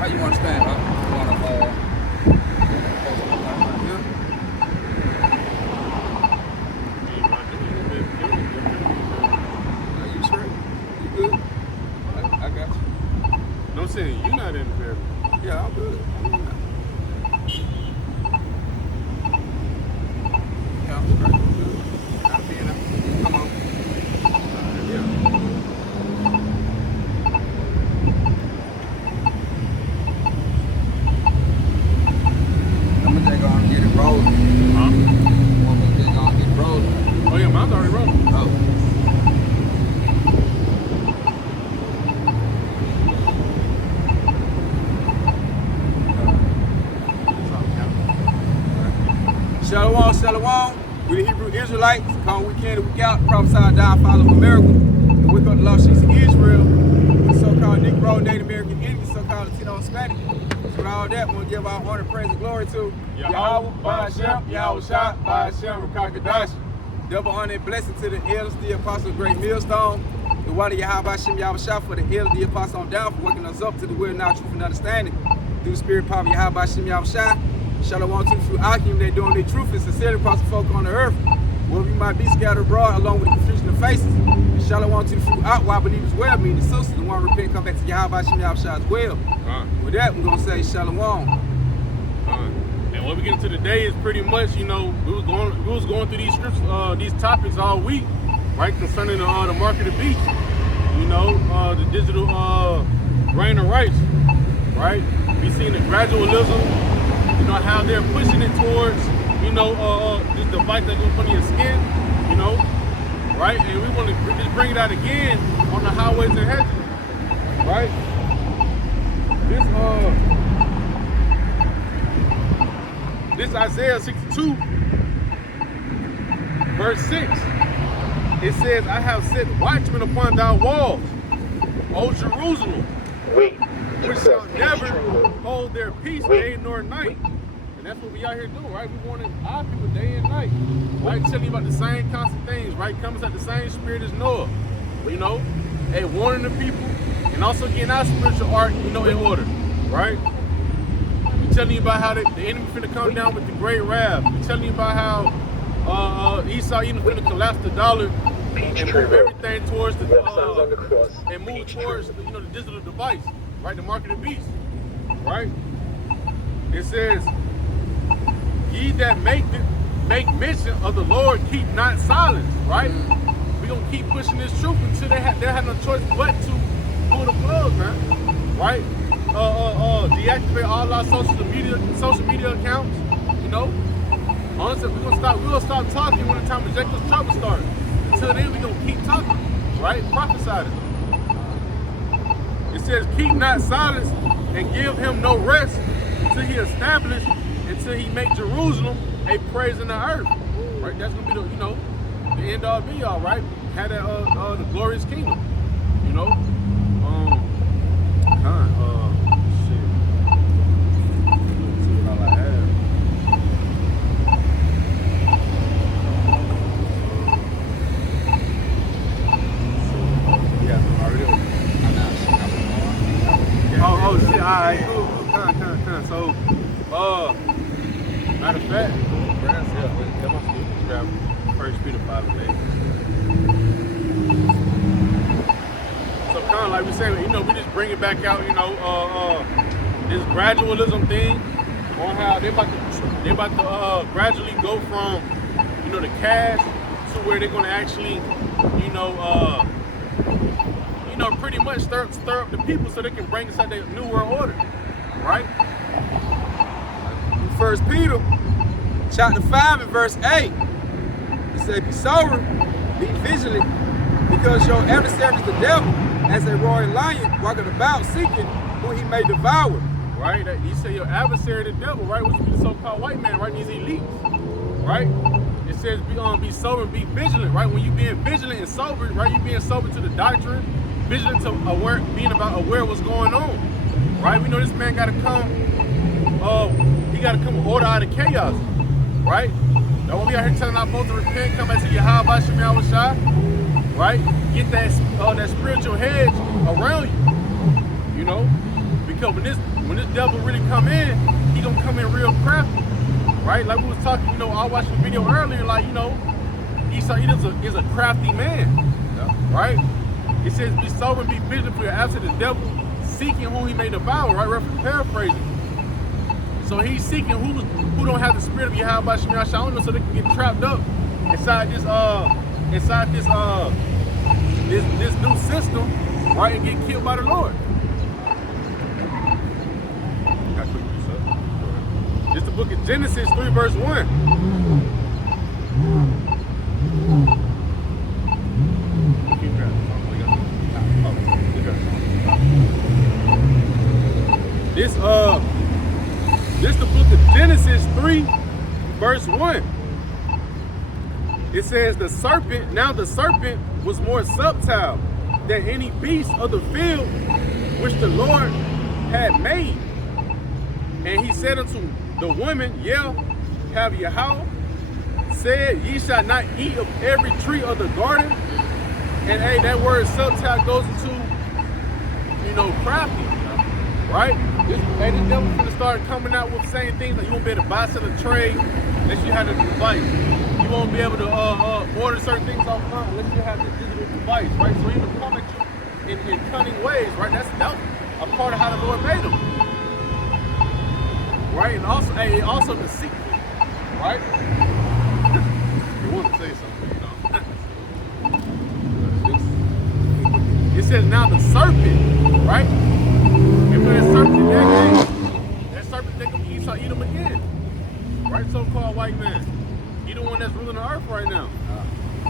How you want to stand, huh? You want to post up like here? Are you straight? You good? I got you. No, I'm saying you're not in the barrel. Yeah, I'm good. Yeah, I'm straight. I'm good. I'm being up. Come on. Yeah. I'm gonna take on and get it rolling. Huh? Want me to take on and get it rolling? Oh yeah, mine's already rolling. Oh. Shalom, shalom. We the Hebrew Israelites. Come week in and week out. Prophesy, downfall of America. And we're going to lost sheets of Israel. The so-called Negro, Native American Indians, so-called Latino Hispanic. So all that, we want to give our honor, praise, and glory to Yahweh, Ba'ashem, Yahweh Shah, Ba'ashem, Rakakadash. Double honor and blessing to the elders, the apostle, great millstone. The water Yahweh, Ba'ashem, Yahweh Shah, for the elders, the apostle on down, for waking us up to the will, knowledge, truth, and understanding. Through the spirit, power, Yahweh, Ba'ashem, Yahweh Shah. Shalom to the true Akim, they're doing their truth and sincerity across the folk on the earth. Wherever you might be scattered abroad, along with the confusion of faces. And shalom to the true out, why believers well, meaning the sisters, the one repent, come back to Yahweh, Hashem, Yahweh Shah as well. With that, we're going to say shalom. And what we get into today is pretty much, you know, we was going through these scripts, these topics all week, right, concerning the market of the beast, you know, the digital grain of rice, right? We seen the gradualism. You know, how they're pushing it towards, you know, this device that's going to put in your skin, you know, right? And we want to just bring it out again on the highways and hedges, right? This Isaiah 62, verse 6, it says, I have set watchmen upon thy walls, O Jerusalem, which shall never hold their peace day nor night. And that's what we out here doing, right? We warning our people day and night, right? Telling you about the same constant things, right? Comes out the same spirit as Noah, you know? And warning the people, and also getting our spiritual art, you know, in order, right? We're telling you about how the enemy finna come down with the great wrath. We're telling you about how Esau even finna collapse the dollar and move everything towards the and move towards the, you know, the digital device, right? The market of the beast, right? It says, ye that make mention of the Lord, keep not silence, right? We're going to keep pushing this truth until they have no choice but to pull the plug, man, right? Deactivate all our social media accounts, you know? Honestly, we're gonna stop talking when the time of Jacob's trouble starts. Until then, we're gonna keep talking, right? Prophesy it. It says, keep not silence and give him no rest until he establish, until he make Jerusalem a praise in the earth, right? That's gonna be the, you know, the end all be all, right? Have that the glorious kingdom, you know. Shit. Let's see what all I have. Yeah, already. Oh shit! All right, cool. Con. So, matter of fact, that must be grab 1 Peter 5:8. So, kind of like we say, you know, we just bring it back out, you know, this gradualism thing on how they're about to gradually go from, you know, the cash to where they're going to actually, you know, pretty much stir up the people so they can bring us out their new world order, right? 1 Peter chapter 5 and verse 8. It says, be sober, be vigilant, because your adversary is the devil, as a roaring lion, walking about seeking who he may devour. Right? You say your adversary the devil, right? Which is the so-called white man, right? These elites, right? It says be sober, be vigilant, right? When you being vigilant and sober, right? You being sober to the doctrine, vigilant to being aware of what's going on, right? We know this man got to come. He got to come order out of chaos, right? Now when we out here telling our folks to repent, come back to Yahweh, Ba'ashem, Yahweh Shah, right? Get that spiritual hedge around you, you know, because when this devil really come in, he gonna come in real crafty, right? Like we was talking, you know, I watched the video earlier, like, you know, Esau is a crafty man, right? It says, be sober and be vigilant, for your absent the devil seeking whom he may devour, right? Reference paraphrasing. So he's seeking who don't have the spirit of Yahweh Shemiyah Shalom, so they can get trapped up inside this this new system, right, and get killed by the Lord. This is the book of Genesis 3 verse 1. This the book of Genesis 3 verse 1. It says the serpent was more subtle than any beast of the field which the Lord had made. And he said unto the woman, have Yahweh said, ye shall not eat of every tree of the garden. And hey, that word subtle goes into, you know, crafty, right? This devil's gonna start coming out with saying things like you won't be able to buy, sell, or trade unless you have the device. You won't be able to order certain things offline unless you have the digital device, right? So he will come at you in cunning ways, right? That's a part of how the Lord made them, right? And also deceitful, right? You want to say something, you know? It says now the serpent, right? Remember that serpent they can Esau eat him again, right? So-called white man. He the one that's ruling the earth right now,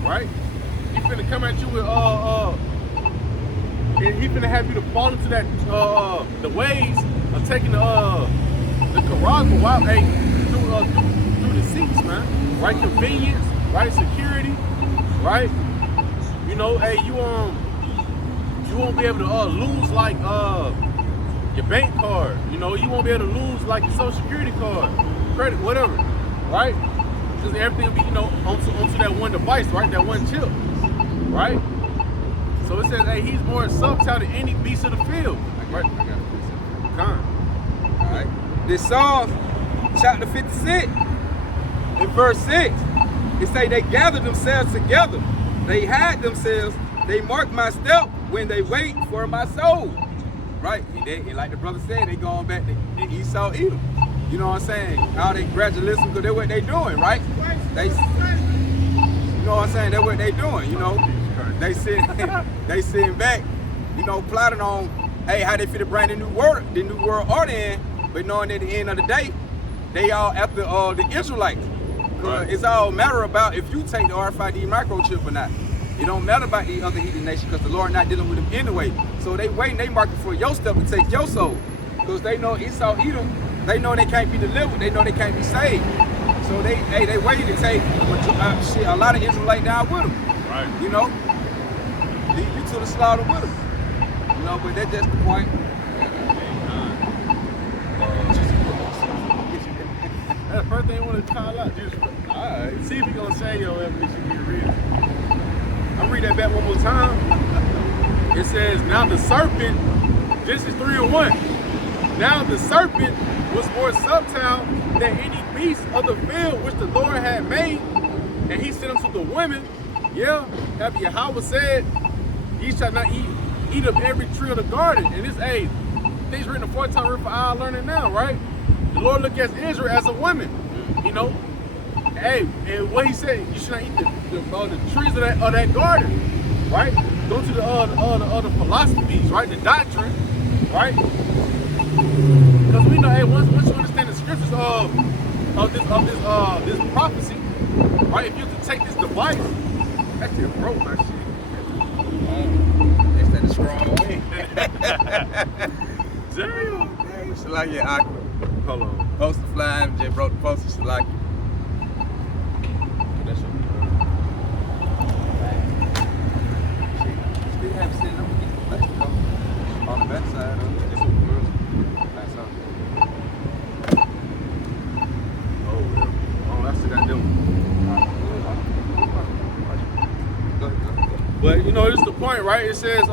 right? He finna come at you with and he finna have you to fall into that the ways of taking the Karag wild through the seats, man. Right? Convenience, right? Security, right? You know, hey, you won't be able to lose like your bank card. You know, you won't be able to lose like your social security card, credit, whatever, right? Because everything will be, you know, onto that one device, right? That one chip, right? So it says, hey, he's more subtle than any beast of the field. Right? I got it. All right. This Psalm, chapter 56, in verse 6, it say they gathered themselves together. They hide themselves. They mark my step when they wait for my soul. Right? And like the brother said, they going back to Esau Edom. You know what I'm saying? All they gradualism, because that's what they doing, right? You know what I'm saying? That's what they doing, you know? They sitting back, you know, plotting on, hey, how they fit to bring the new world order in, but knowing at the end of the day, they all after the Israelites. It's all a matter about if you take the RFID microchip or not. It don't matter about the other heathen nation because the Lord not dealing with them anyway. So they waiting, they marking for your stuff to take your soul. Because they know Esau Edom, they know they can't be delivered, they know they can't be saved. So they waiting to take a lot of Israelites down with them. Right. You know? Lead you to the slaughter with them. You know, but that's just the point. That's the first thing I want to call out. Alright, see if you're going to say your evidence you can read. I'll read that back one more time. It says, now the serpent, Genesis 3:1. Now the serpent was more subtle than any beast of the field which the Lord had made. And he said unto the women, have Yahweh said, ye shall not eat of every tree of the garden. And this things written a 4-time word for our learning now, right? The Lord looked at Israel as a woman, you know. Hey, and what he said, you should not eat the trees of that garden, right? Go to the other philosophies, right? The doctrine, right? Because we know, hey, once you understand the scriptures of this prophecy, right? If you could take this device, that's your bro, my shit. That's that strong way. Damn. It's like your aqua. Hold on. Poster flying, just broke the poster, it's like that's your still have sitting up against the flesh, on the back side of it. That's what that's all. Oh, yeah. Oh, I still got them. Go ahead. But you know, this is the point, right? It says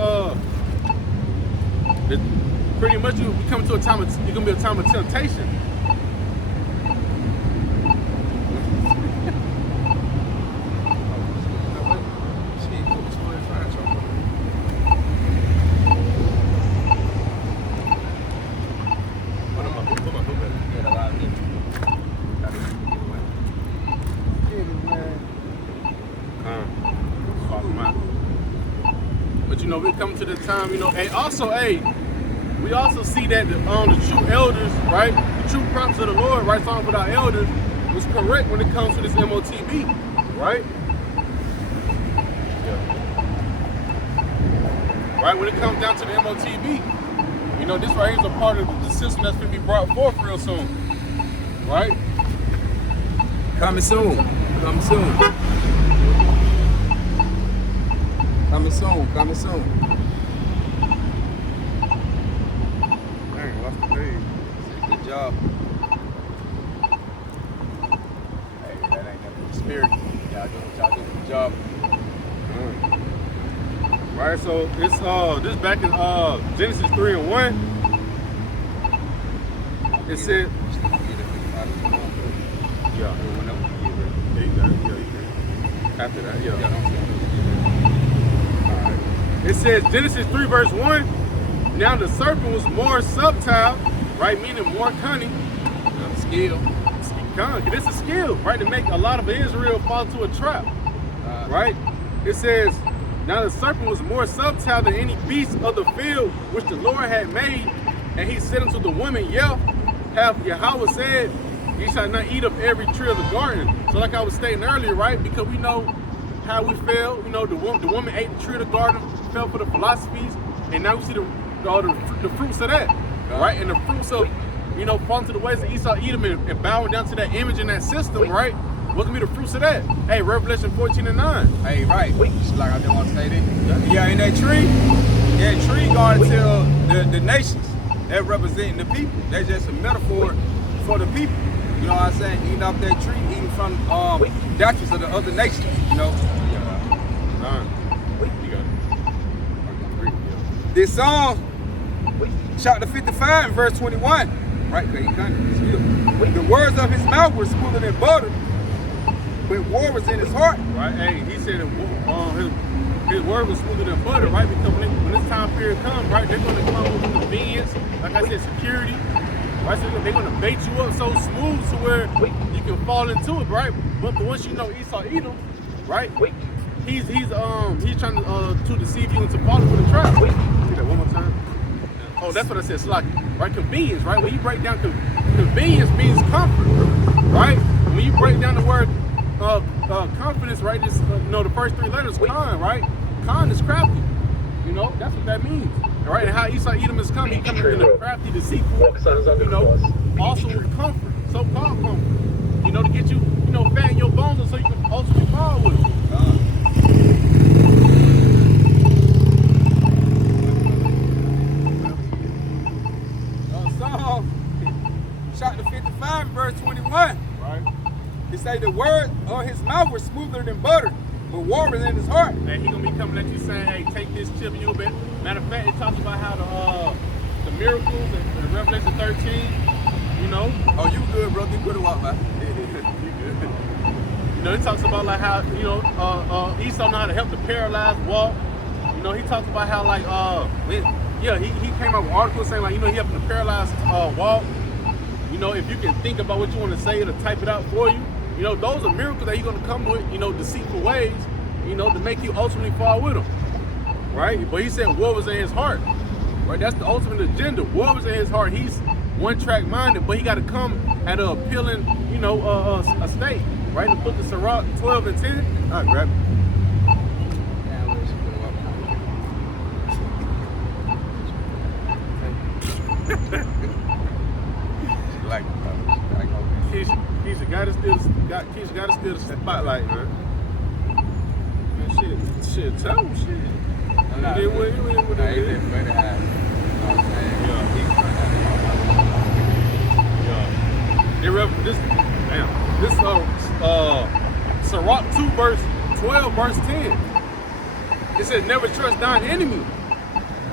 pretty much you come to a time of, you're gonna be a time of temptation. But you know, we come to the time, you know, and also, we also see that the true elders, right, the true prophets of the Lord, right, talking with our elders, was correct when it comes to this MOTB, right? Yeah. Right, when it comes down to the MOTB, you know, this right here is a part of the system that's going to be brought forth real soon, right? Coming soon. Coming soon. Coming soon. Coming soon. Dang, lost the page. Good job. Hey, that ain't nothing but spirit. Y'all doing good job. Right, so it's this back in Genesis 3:1. It said, yeah, you got it. After that, yeah. Alright. It says Genesis 3 verse 1. Now the serpent was more subtle, right? Meaning more cunning. Skill. This is skill, right? To make a lot of Israel fall into a trap. Right? It says, now the serpent was more subtle than any beast of the field which the Lord had made. And he said unto the woman, hath Yahweh said, ye shall not eat of every tree of the garden. So like I was stating earlier, right? Because we know how we fell. You know, the woman ate the tree of the garden, fell for the philosophies, and now we see the fruits of that, right? And the fruits of, you know, falling to the ways of Esau, Edom, and bowing down to that image and that system, right? What can be the fruits of that? Hey, Revelation 14:9. Hey, right. Like I just want to say that. Yeah, in that tree going to tell the nations. That representing the people. That's just a metaphor for the people. You know what I'm saying? Eating off that tree, eating from doctrines of the other nations. You know. You got it. This song, chapter 55, verse 21. Right, because he country. The words of his mouth were smoother than butter, but war was in his heart. Right. Hey, he said his word was smoother than butter, right? Because when this time period comes, right, they're going to come with convenience, like I said, security, right? So they're going to bait you up so smooth to where you can fall into it, right? But once you know Esau Edom, right? He's trying to deceive you into falling for the trap. Say that one more time. Oh, that's what I said. Slocky, right? Convenience, right? When you break down convenience means comfort, right? When you break down the word confidence, right? This, you know, the first three letters, con, right? Con is crafty. You know, that's what that means, right? And how Esau Edom is coming, he's coming in a crafty, deceitful, you know, also with comfort, so-called comfort. You know, to get you, you know, fat in your bones, so you can ultimately fall with it. Psalm chapter 55, verse 21. Right. It say the word of his mouth was smoother than butter, but war was in his heart. And he gonna be coming at you saying, hey, take this chip and you'll bet. Matter of fact, it talks about how the miracles in Revelation 13, you know. Oh, you good, bro. You good to walk by. You know, he talks about like how, you know, Esau know how to help the paralyzed walk. You know, he talks about how like, he came up with articles saying like, you know, he helping the paralyzed walk. You know, if you can think about what you want to say, it'll type it out for you. You know, those are miracles that he's going to come with, you know, deceitful ways, you know, to make you ultimately fall with him, right? But he said war was in his heart, right? That's the ultimate agenda. War was in his heart. He's one-track minded, but he got to come at an appealing, you know, a state, right? The book of Sirach 12 and 10. All right, grab it. Like Keisha gotta steal the spotlight, man. Man, shit, tell him shit. Nah, He did what he did. This Sirach 2 verse 12 verse 10. It says never trust thine enemy.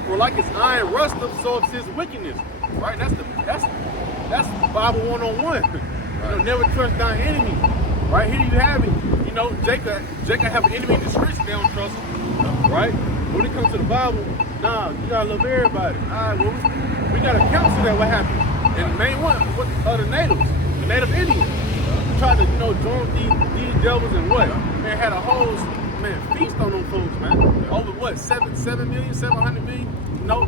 For like his iron rusteth, so is his wickedness. Right? That's Bible 101. Never trust thy enemy. Right? Here you have it. Jacob have an enemy in the streets, they don't trust him. Right? When it comes to the Bible, nah, you gotta love everybody. Alright, well, we gotta counsel that what happens. And the main one, what are the natives, the native Indians. Tried to, join these devils and what? Man, had a whole feast on them folks, man. Over what, 700 million?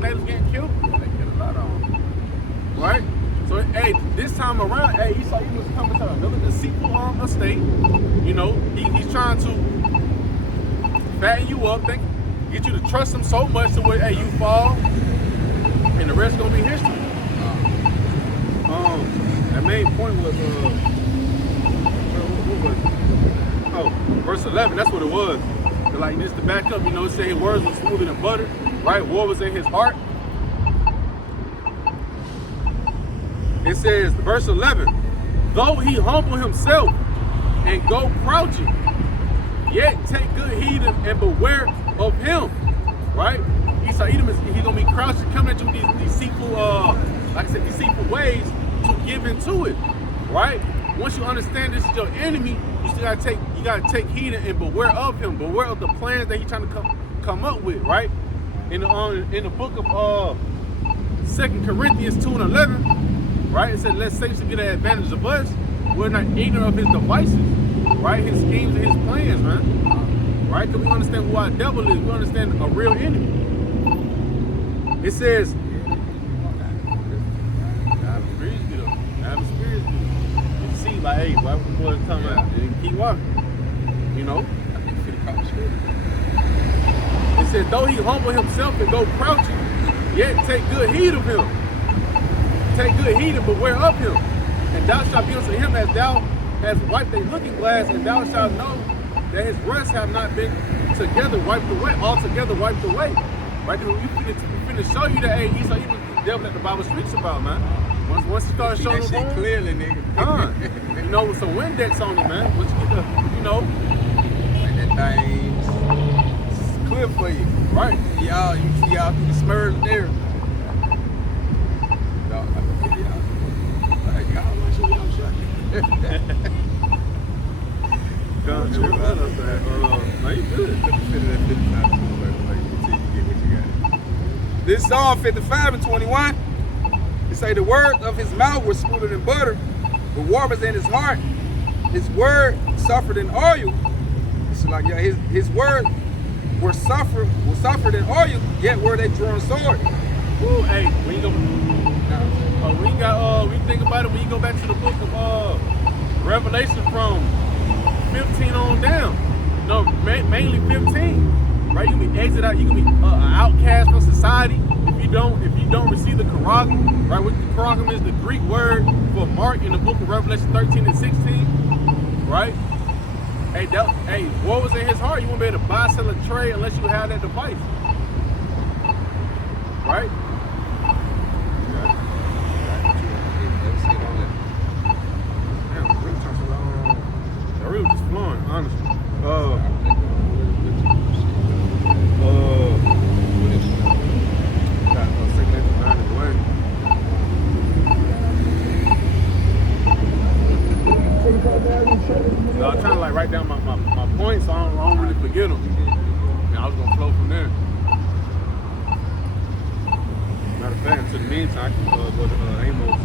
Natives getting killed? They get a lot on them. Right? So, hey, this time around, hey, Esau, he was coming to another deceitful estate. He's trying to fatten you up, get you to trust him so much to where, hey, you fall, and the rest gonna be history. That main point was, verse 11, that's what it was. Like, just to back up, it said his words were smoother than butter, right? War was in his heart. It says, verse 11, though he humble himself and go crouching, yet take good heed and beware of him, right? Esau Edom he's gonna be crouching, coming at you with these deceitful, deceitful ways to give into it, right? Once you understand this is your enemy, you still gotta take heed and beware of him, beware of the plans that he's trying to come up with, right? In the book of 2 Corinthians 2 and 11. Right? It said, lest Satan should get an advantage of us. We're not ignorant of his devices, right? His schemes and his plans, man. Right? Because we understand who our devil is. We understand a real enemy. It says, have experience. You see, like, hey, why the boys coming out? Keep walking. It said, though he humble himself and go crouching, yet take good heed of him. Take good heed and beware of him. And thou shalt be unto him as thou hast wiped a looking glass, and thou shalt know that his rust have not been altogether wiped away. Right? We finna show you that, hey, Esau, he was the devil that the Bible speaks about, man. Once he started showing that shit clearly, nigga. With some Windex on it, man. Once you get like that thing's clear for you. Right. You see y'all through the smurfs there. No, you good. This Psalm 55 and 21. It say the words of his mouth were smoother than butter, the war was in his heart. His word suffered in oil. It's like, yeah, his word were suffered in oil, yet were they drawn sword. Woo, hey, when you think about it, when you go back to the book of Revelation from 15 on down, mainly 15, right? You can be exit out, you can be an outcast from society if you don't receive the Karagim, right? What the Karagim is the Greek word for mark in the book of Revelation 13 and 16, right? Hey, what was in his heart? You won't be able to buy, sell, or trade unless you have that device, right? We were just flowing, honestly. I'm trying to write down my points so I don't really forget them. I was gonna flow from there. Matter of fact, in the meantime, I can go to Amos.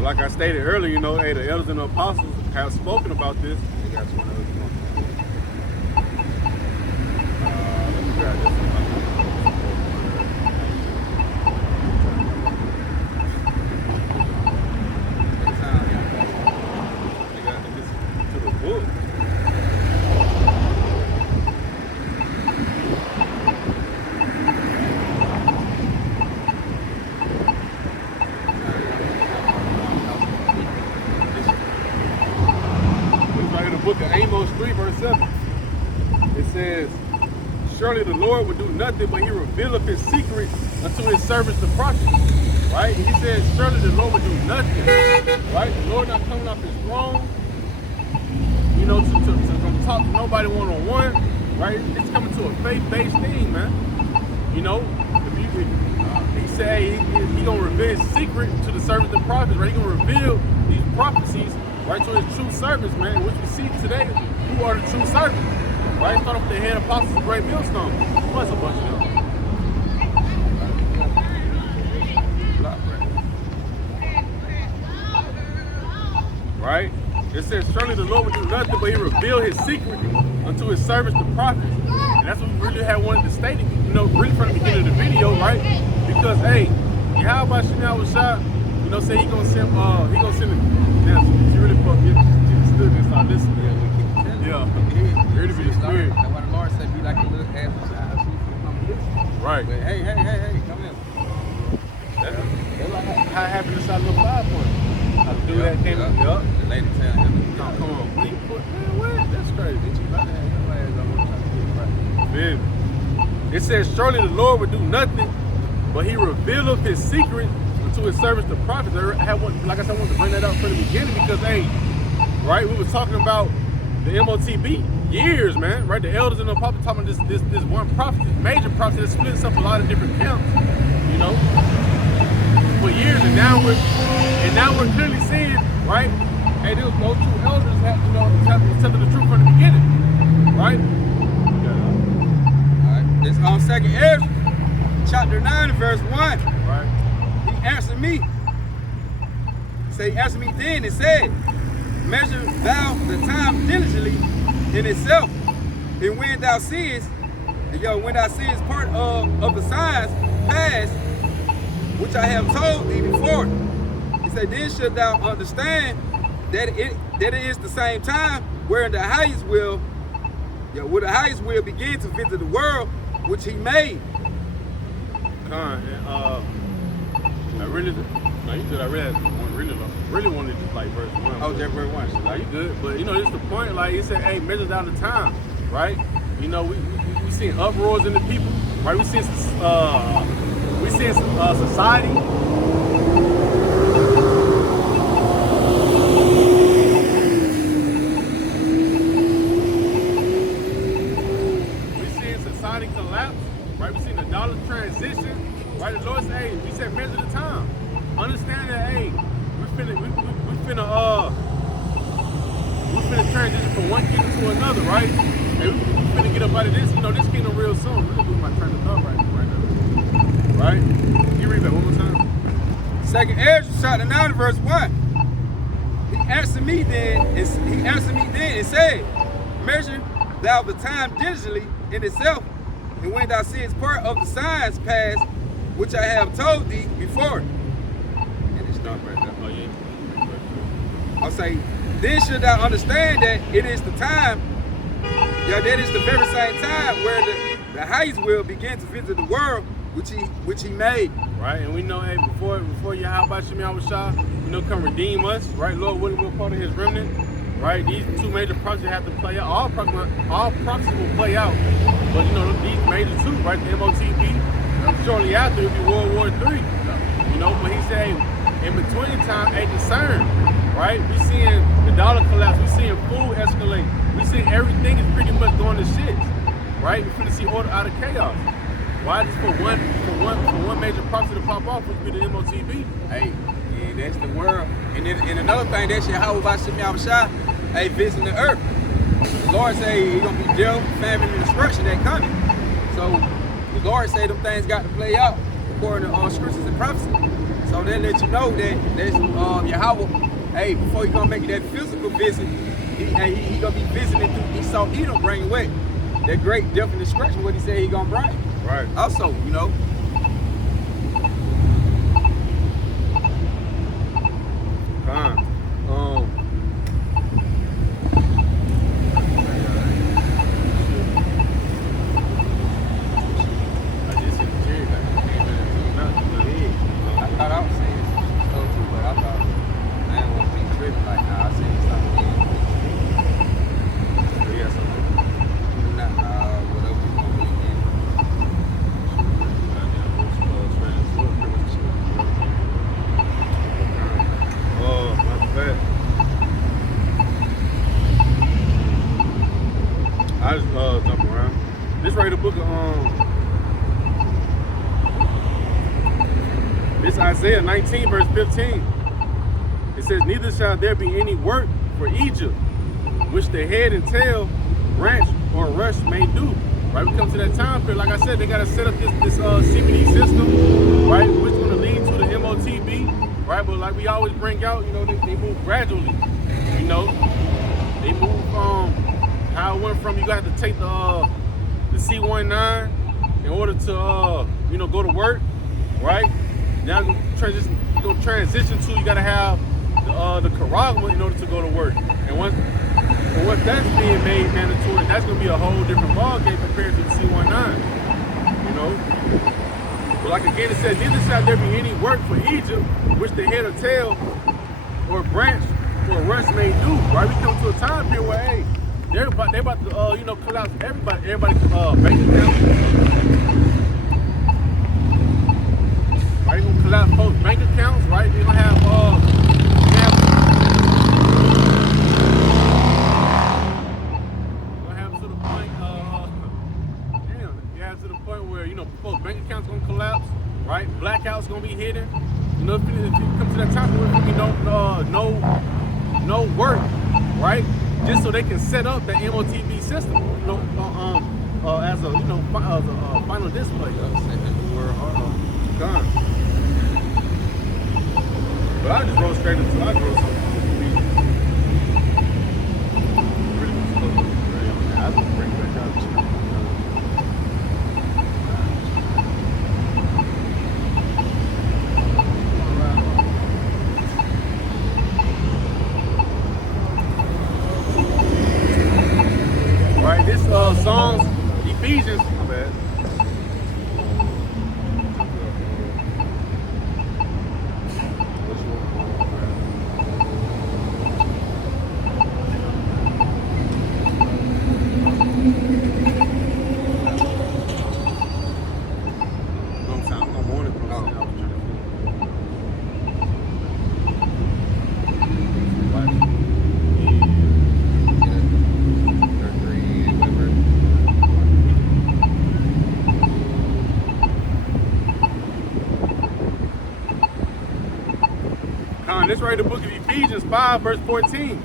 Like I stated earlier, hey, the elders and the apostles have spoken about this. They got one of those. Let me grab this one. They got this to the book. Book of Amos 3, verse 7. It says, surely the Lord will do nothing, but he revealeth his secret unto his servants the prophets. Right? He says, surely the Lord will do nothing. Right? The Lord not coming off his throne, to talk to nobody one-on-one. right? It's coming to a faith-based thing, man. You know, he said, hey, he gonna reveal his secret to the servants and prophets, right? He gonna reveal these prophecies, right, to his true servants, man, which we see today, who are the true servants, right? Start off with the head apostles of Great Millstone. Plus a bunch of them. Right? It says, surely the Lord will do nothing, but he revealed his secret unto his servants, the prophets. And that's what we really had wanted to state, you know, really from the beginning of the video, right? Because, hey, Yahweh Shemel was shot, you know, say he gonna send it. Now, she really fucked it. She stood there and started listening. Yeah. Really be spirit. That's why the Lord said, be like a little half a child, so you can come and listen. Right. But hey, come in. That's like how it happened inside little 5 point. I do that came up. Yup. The lady telling him, Come on. Man, what? That's crazy. bitch, you about to have your ass on. I'm trying to get it right. Man. It says, surely the Lord would do nothing, but he revealeth his secret unto his servants, the prophets. Like I said, I wanted to bring that up from the beginning because, hey, right, we were talking about the MOTB years, man, right? The elders and the prophets talking about this one prophet, this major prophet that splits up a lot of different camps, you know, for years, and now we're clearly seeing, right? Hey, those two elders have, you know, telling the truth from the beginning, right? Alright, this on 2nd Ezra, chapter 9, verse 1. Right. He answered me. He answered me then and said, measure thou the time diligently in itself, and when thou seest part of the signs past, which I have told thee before. He said, then shalt thou understand that it is the same time wherein the highest will begin to visit the world which he made. I really wanted to like verse 1. Oh, just verse 1. Like, you good, but you know, this is the point. Like he said, hey, measure down the time, right? You know, we seeing uproars in the people, right? We seeing society. We seeing society collapse, right? We seeing the dollar transition, right? The Lord said, hey, we said measure the time. Understand that, hey, we finna transition from one kingdom to another, right? Hey, we finna get up out of this, you know, this kingdom real soon. We're gonna lose my train of thought right now. Right? Can you read that one more time? 2nd Ezra, chapter 9, verse 1. He answered me then and said, measure thou the time diligently in itself, and when thou seest part of the signs past, which I have told thee before. And it's not right there. Oh, yeah. I'll say, then should thou understand that it is the time, that is the very same time where the highest will begin to visit the world which he made. Right, and we know, hey, before Yahweh Shemel Shah, you know, come redeem us, right? Lord willing, we're part of his remnant, right? These two major prophecies have to play out. All prophecies will play out, but you know, these major two, right? The MOTB, shortly after it'll be World War III, you know. But he said, hey, in between time, a concern, right? We seeing the dollar collapse, we seeing food escalate, we seeing everything is pretty much going to shit, right? We're gonna see order out of chaos. Why just for one major prophecy to pop off would be the MOTB? Hey, yeah, that's the world. And then another thing, that's Yahweh Shemel Shah, hey, visiting the earth. The Lord say he's gonna be death, famine, and destruction that coming. So the Lord say them things got to play out according to scriptures and prophecy. So that let you know that that's Yahweh. Hey, before he gonna make that physical visit, he gonna be visiting through Esau, Edom, bringing what? That great death and destruction. What he said he gonna bring. Right. Also, you know. I thought I was saying so too, but I thought I didn't want to be tripping like, nah, I said something. Nah, whatever you want to do again. This is Isaiah 19, verse 15. It says, neither shall there be any work for Egypt, which the head and tail, branch or rush may do. Right, we come to that time period. Like I said, they got to set up this CBD system, right, which is going to lead to the MOTB, right? But like we always bring out, you know, they move gradually. You know, they move from how it went from you got to take the C19 in order to you know, go to work, right? Now you transition to you got to have the Karagma in order to go to work. And once that's being made mandatory, that's going to be a whole different ballgame compared to the C19, you know? But like again, it says, neither shall there be any work for Egypt, which the head or tail or branch or rush may do, right? We come to a time period where, hey, they're about to, you know, collapse everybody's bank account. Right, they're going to collapse both bank accounts, right? They're going to have, to the point where, you know, folks' bank accounts gonna collapse, right? Blackouts gonna be hidden. You know, if you come to that time where you don't no work, right? Just so they can set up the MOTB system, you know, as a, you know, as a final display. Gone. But I just rolled straight into I drove something. I just bring back out. Songs, Ephesians, my bad. Let's read the book of Ephesians 5, verse 14.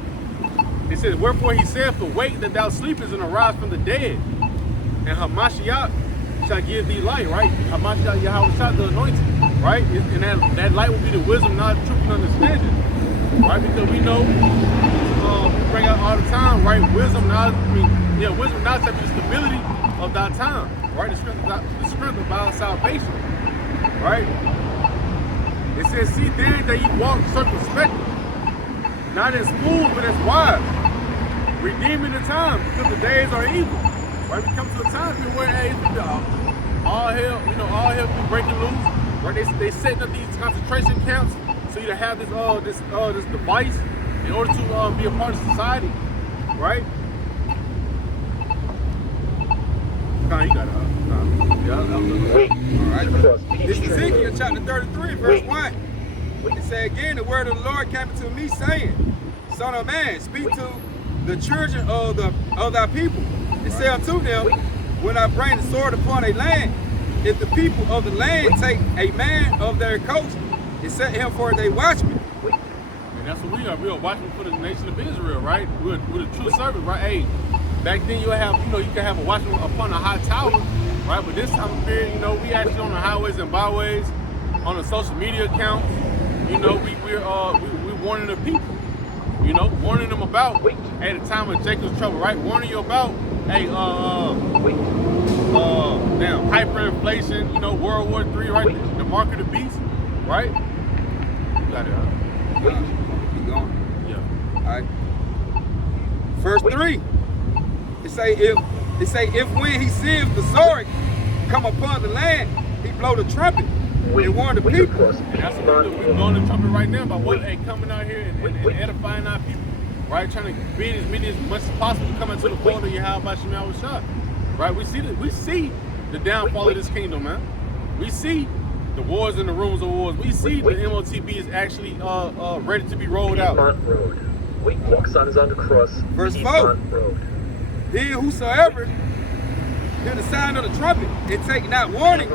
It says, wherefore he saith, awake that thou sleepest and arise from the dead, and Hamashiach shall give thee light, right? Hamashiach Yahweh shall the anointing, right? And that light will be the wisdom, knowledge, truth, and understanding, right? Because we know, we bring out all the time, right? Wisdom, knowledge, wisdom, knowledge, and the stability of thy time, right? The strength of our salvation, right? It says, see then that ye walk circumspectly, not as fools, but as wise, redeeming the time, because the days are evil. Right? We come to a time where, hey, all hell be breaking loose. Right? They setting up these concentration camps so you to have this device in order to be a part of society. Right? Nah, you got it. All right. This is Ezekiel chapter 33, verse 1. It said again, the word of the Lord came to me, saying, Son of man, speak to the children of thy people, and say unto them, when I bring the sword upon a land, if the people of the land take a man of their coast and set him for their watchman. And that's what we are. We are watching for the nation of Israel, right? We're the true servant, right? Hey, back then you can have a watchman upon a high tower, right? But this time of period, we actually on the highways and byways, on the social media accounts. We're warning the people. Warning them about at the time of Jacob's trouble, right? Warning you about, hyperinflation, World War III, right? The mark of the beast, right? You got it. Keep going. Yeah. All right. Verse 3. It say if when he sees the sword come upon the land, he blow the trumpet and warn the people. And that's what we're blowing the trumpet right now about what coming out here and edifying our people, right? Trying to be as many as much as possible to come into the fold of Yahweh Shema Shah, right? We see the downfall of this kingdom, man. We see the wars and the rumors of wars. We see the MOTB is actually ready to be rolled out. Walk sign is on the cross. Verse 4. Then whosoever hear the sound of the trumpet, and take not warning,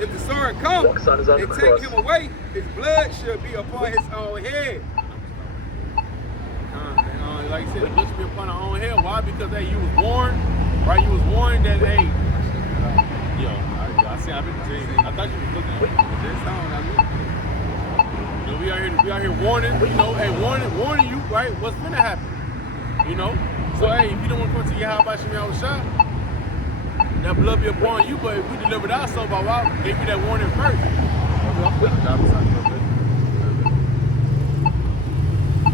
if the sword come and take him away, his blood shall be upon his own head. Like I said, the blood should be upon our own head. Why? Because hey, you was warned, right? You was warned that hey, yo, I see. I've been saying. I thought you was looking at this song. You know, we out here warning. You know, hey, warning you, right? What's gonna happen? You know. So hey, if you don't want to come to your house by Shemi Shah, that blood be upon you. But if we delivered our soul by wow, gave you that warning first.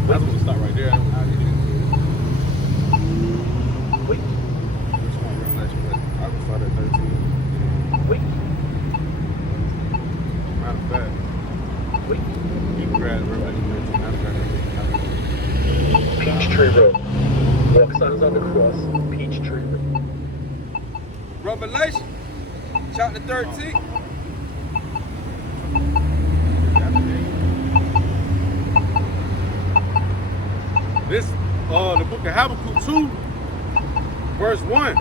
That's gonna stop right there. Wait. Which one? Revelation? I will start at 13. Wait. Matter of fact. Wait. You can grab Revelation 13. Peachtree Road. Walk signs on the cross. Peachtree Road. Revelation, chapter 13. This, the book of Habakkuk 2, verse 1.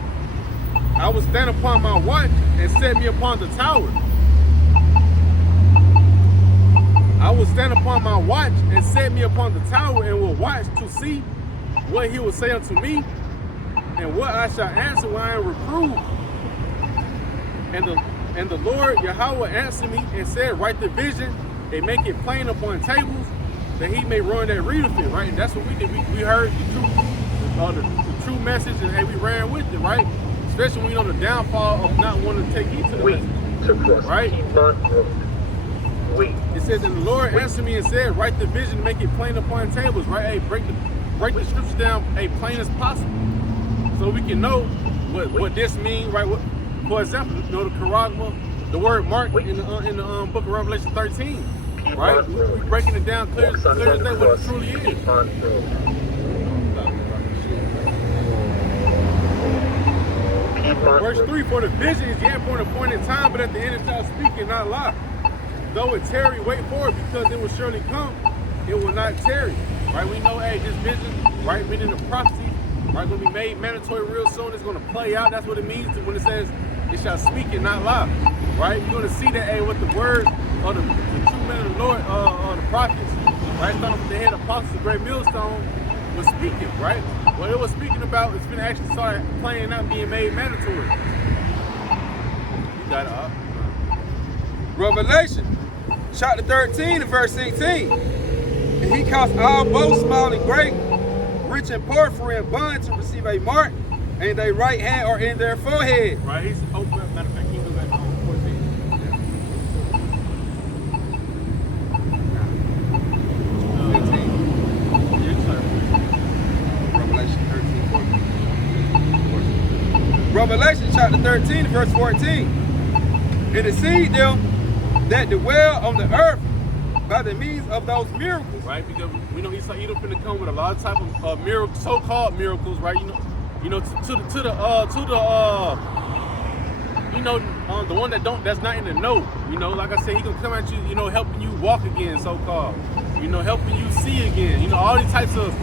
I will stand upon my watch and set me upon the tower. I will stand upon my watch and set me upon the tower and will watch to see what he will say unto me and what I shall answer when I am reproved. And the Lord Yahweh answered me and said, write the vision and make it plain upon tables, that he may run that readeth it, right? And that's what we did. We heard the truth, the true message, and hey, we ran with it, right? Especially when you know the downfall of not wanting to take heed to the message, right? It says, and the Lord answered me and said, write the vision, make it plain upon tables, right? Hey, break the scriptures down, hey, plain as possible, so we can know what this means, right? For example, you know the charagma, the word mark in the book of Revelation 13. Right? We're breaking it down clear as day what it truly is. Verse 3, for the vision is yet for an appointed time, but at the end it shall speak and not lie. Though it tarry, wait for it, because it will surely come, it will not tarry. Right? We know, hey, this vision, right, meaning the prophecy, right, going to be made mandatory real soon. It's going to play out. That's what it means when it says it shall speak and not lie. Right? You're going to see that, hey, what the word of the true men of the Lord, the prophets, right, starting with the head apostles, the great millstone, was speaking, right? What it was speaking about is going to actually start playing out, being made mandatory. You got it up. Revelation, chapter 13 and verse 18. And he caused all, both small and great, rich and poor, free and bond, to receive a mark in their right hand or in their forehead. Right, he's open. Matter of fact, he goes back on 14. Revelation chapter 13, verse 14. And to see them that dwell on the earth by the means of those miracles. Right, because we know Esau Edom finna come with a lot of type of miracles, so-called miracles, right? You know, to the the one that's not in the know. You know, like I said, he gonna come at you, you know, helping you walk again, so-called. You know, helping you see again. You know, all these types of,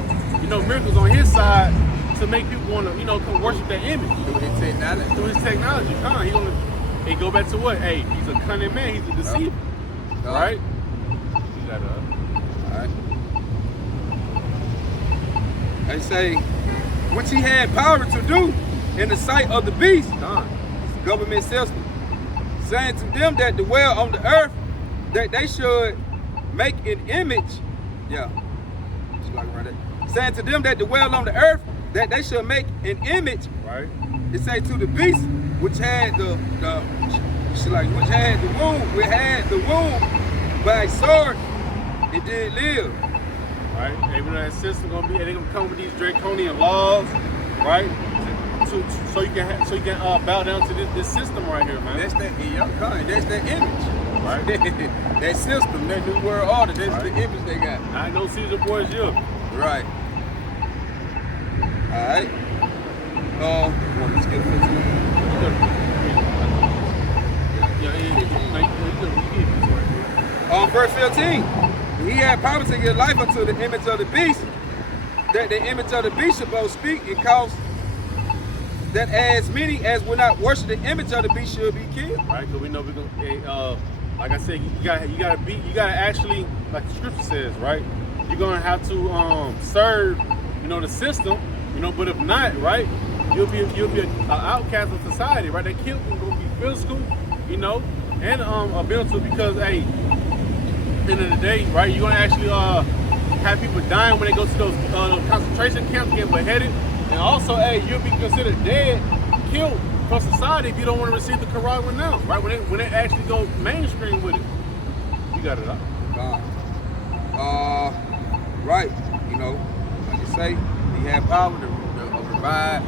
you know, miracles on his side to make people want to, you know, come worship that image. Through his technology. He go back to what? Hey, he's a cunning man. He's a deceiver. Right? You got Alright. They say, which he had power to do in the sight of the beast, government system, saying to them that dwell on the earth, that they should make an image. Yeah. Just like right there. Saying to them that dwell on the earth, that they should make an image. Right. It say to the beast, which had the wound by a sword, it did live. Right. Even though that system gonna be, they're gonna come with these draconian laws, right? So you can bow down to this system right here, man. That's that in your kind. That's that image. Right. That system, that new world order. That's the image they got. I know Caesar boys you. Right. All right. Want to skip 15? Verse 15. He had power to give life unto the image of the beast, that the image of the beast should both speak and cause that as many as will not worship the image of the beast should be killed. Right, because we know we're gonna. Like I said, you gotta actually, like the scripture says, right? You're gonna have to serve, the system, But if not, right, you'll be an outcast of society, right? That kill is gonna be physical, and mental because, hey, at the end of the day, right, you're gonna actually have people dying when they go to those concentration camps, getting beheaded, and also, hey, you'll be considered dead, killed from society if you don't want to receive the Quran now, right? When they actually go mainstream with it, you got it up. Right, like you say, he had power to revive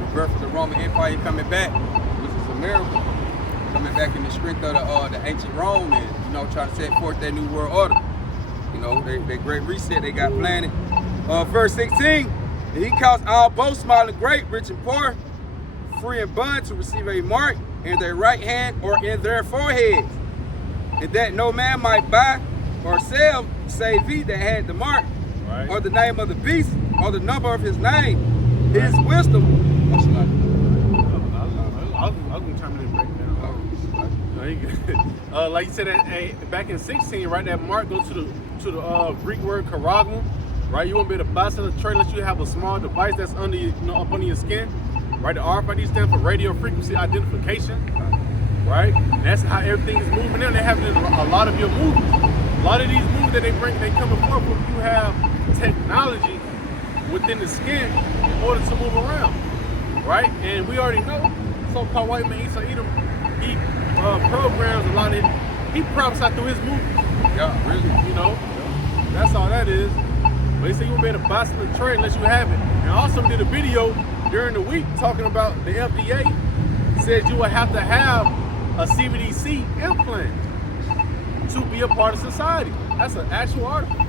the birth of the Roman Empire coming back, which is a miracle, coming back in the strength of the ancient Rome and trying to set forth that new world order. They great reset they got planted. Verse 16, he caused all both small and great, rich and poor, free and bond to receive a mark in their right hand or in their foreheads, and that no man might buy or sell save he that had the mark, right, or the name of the beast, or the number of his name, his wisdom. I was gonna chime in and break down. Like you said, back in 16, right? That mark goes to the Greek word karagma, right? You won't be able to buy, sell, or trade unless you have a small device that's under up under your skin, right? The RFID stands for radio frequency identification, right? And that's how everything is moving in. They have it in a lot of your movies. A lot of these movies that they come forth with, you have technology within the skin in order to move around, right? And we already know so-called white man Esau Edom, he programs a lot of it. He prophesied through his movies. Yeah, really. That's all that is. But he said you won't be able to buy some of the trade unless you have it. And also did a video during the week talking about the FDA said you would have to have a CBDC implant to be a part of society. That's an actual article.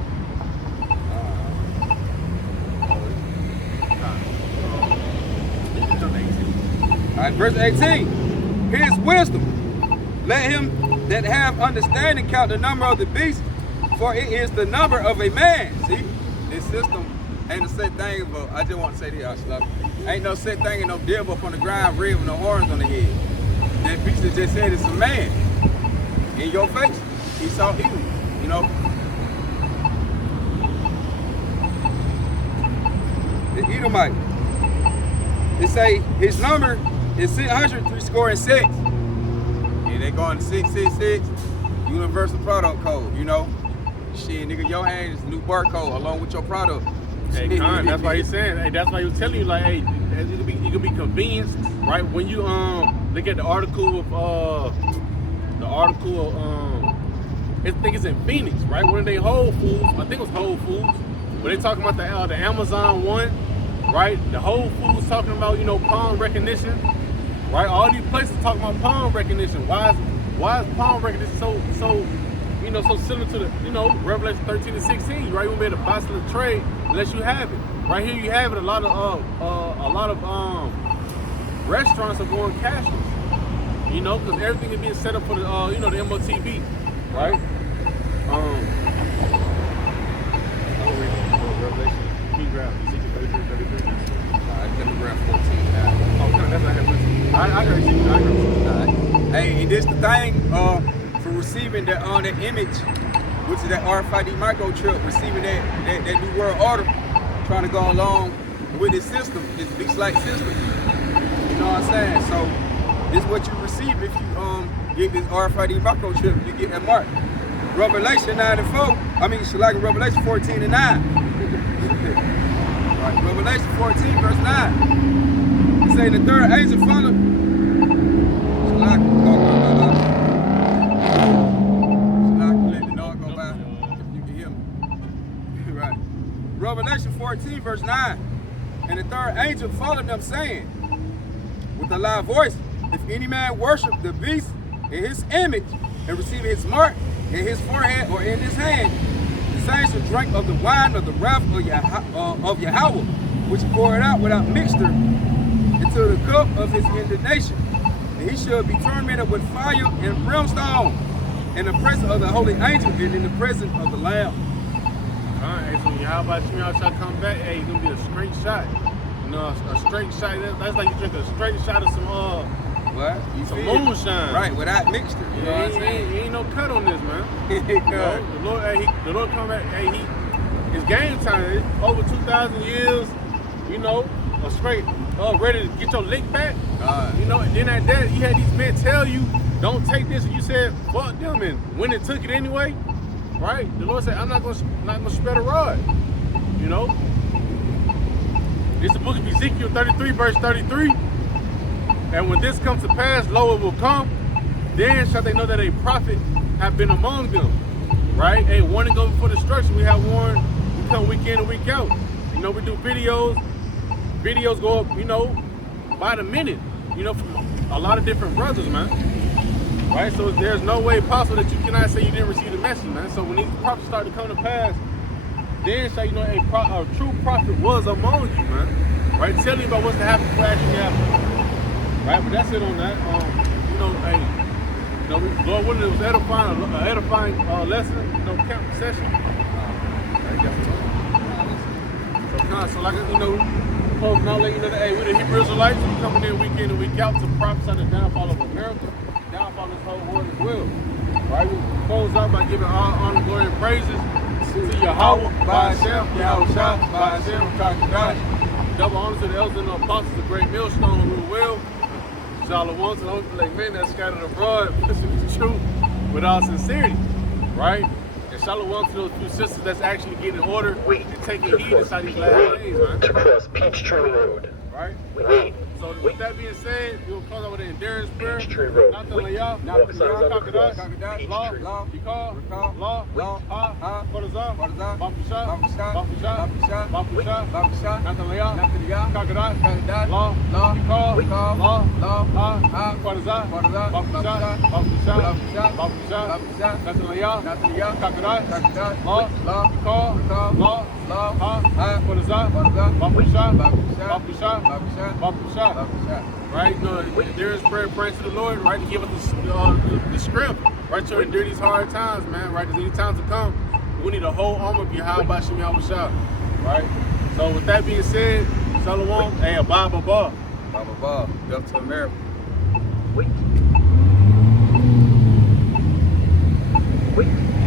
All right, verse 18. His wisdom. Let him that have understanding count the number of the beast, for it is the number of a man. See, this system ain't a set thing, but I just want to say this, ain't no set thing, ain't no devil up on the ground, red with no horns on the head. That beast that just said it's a man. In your face. He saw evil, The Edomite. They say his number is 666. And they going to 666, universal product code, Shit, nigga, your hand is the new barcode along with your product. Hey, Con, that's why he's saying, hey, that's why he was telling you, like, hey, you can be convenienced, right? When you look at the article of I think it's in Phoenix, right? One of they Whole Foods, I think it was Whole Foods, where they talking about the Amazon one, right? The Whole Foods talking about, palm recognition, right? All these places talking about palm recognition. Why is palm recognition so so similar to the, Revelation 13 and 16, right? You won't be able to buy some trade unless you have it. Right here you have it. A lot of restaurants are going cashless, because everything is being set up for the the MOTB, right? Revelation. Can you grab Ezekiel 33? Let me grab 14. Oh, that's not happening. I got Ezekiel. Hey, and this the thing for receiving the image, which is that RFID microchip, receiving that new world order, trying to go along with this system, this beast-like system. You know what I'm saying? So this is what you receive if you get this RFID microchip, you get that mark. Revelation 9 and 4. I mean, it's like Revelation 14 and 9. Right, Revelation 14 verse 9. It say the third angel followed. Revelation 14 verse 9. And the third angel followed them, saying with a loud voice, if any man worship the beast in his image and receive his mark in his forehead or in his hand, the same shall drink of the wine of the wrath of Yahweh, which poured out without mixture into the cup of his indignation. And he shall be tormented with fire and brimstone in the presence of the holy angel and in the presence of the Lamb. Alright, so how about y'all come back? Hey, it's gonna be a straight shot. know, a straight shot. That's like you drink a straight shot of some What? You some feel me? moonshine. Right, without mixture. You know what I'm saying? Ain't no cut on this, man. Good. The Lord come back. Hey, it's game time. It's over 2,000 years. You know, a straight ready to get your lick back. You know, and then at that, you had these men tell you, don't take this, and you said, fuck them, and when it took it anyway, right? The Lord said, I'm not gonna spread a rod. You know, it's the book of Ezekiel 33, verse 33. And when this comes to pass, lo, it will come. Then shall they know that a prophet have been among them. Right? Hey, warning go before destruction. We have warned. We come week in and week out. You know, we do videos. Videos go up, you know, by the minute. You know, from a lot of different brothers, man. Right? So there's no way possible that you cannot say you didn't receive the message, man. So when these prophets start to come to pass, then shall you know a true prophet was among you, man. Right? Tell you about what's to happen before it actually happens. Right, but that's it on that. You know, hey, you know, Lord willing, it was edifying lesson, you know, camp session. So like, you know, folks now let you know that, hey, we the Hebrew Israelites, we coming in week and week out to prophesy the downfall of America, downfall of this whole world as well. Right, we close out by giving all honor, glory, and praises to Yahweh, by Hashem, Yahweh Shah, by Hashem, Kakadash. Double honor to the elders and the apostles, the great millstone who rule well. Shalom to those like men that scattered abroad, listen to the truth with all sincerity, right? And shalom to those two sisters that's actually getting order and taking heed inside these last days, man. To cross Peachtree Road. Right? Wait. So with that being said, we'll close out with an endurance prayer. Peachtree Road. Not the layah, Walk signs on the cross. Kakadash, Law, Peachtree. law, Yikah, Recall, Law, Ha, Barzah, Barzah, Bapusha, Bapusha, Bapusha, Bapusha, Bapusha, Bapusha, not the layah, Nathaniah, Kakadash, Kakadash, Law, Law, Yikah, Recall, Law, Law, Ha, Ha, Barzah, Barzah, Bapusha, Bapusha, Bapusha, Bapusha, Bapusha, Bapusha, Nathaniah, Nathaniah, Kakadash, Kakadash, Law, Law, Yikah, Recall, Law, Law, Ha, Ha, Barzah, Barzah, Bapusha, Bapusha, Bapusha, Bapusha, Bapusha. Bapusha. Right? You know, endurance prayer, praying to the Lord, right? To give us the strength, right? To endure these hard times, man, right? There's any times to come. We need a whole armor of Yahweh Shem Yahweh Shah, right? So with that being said, Shalom, hey, Abba, Abba. Baba Bob, death to America. Wait.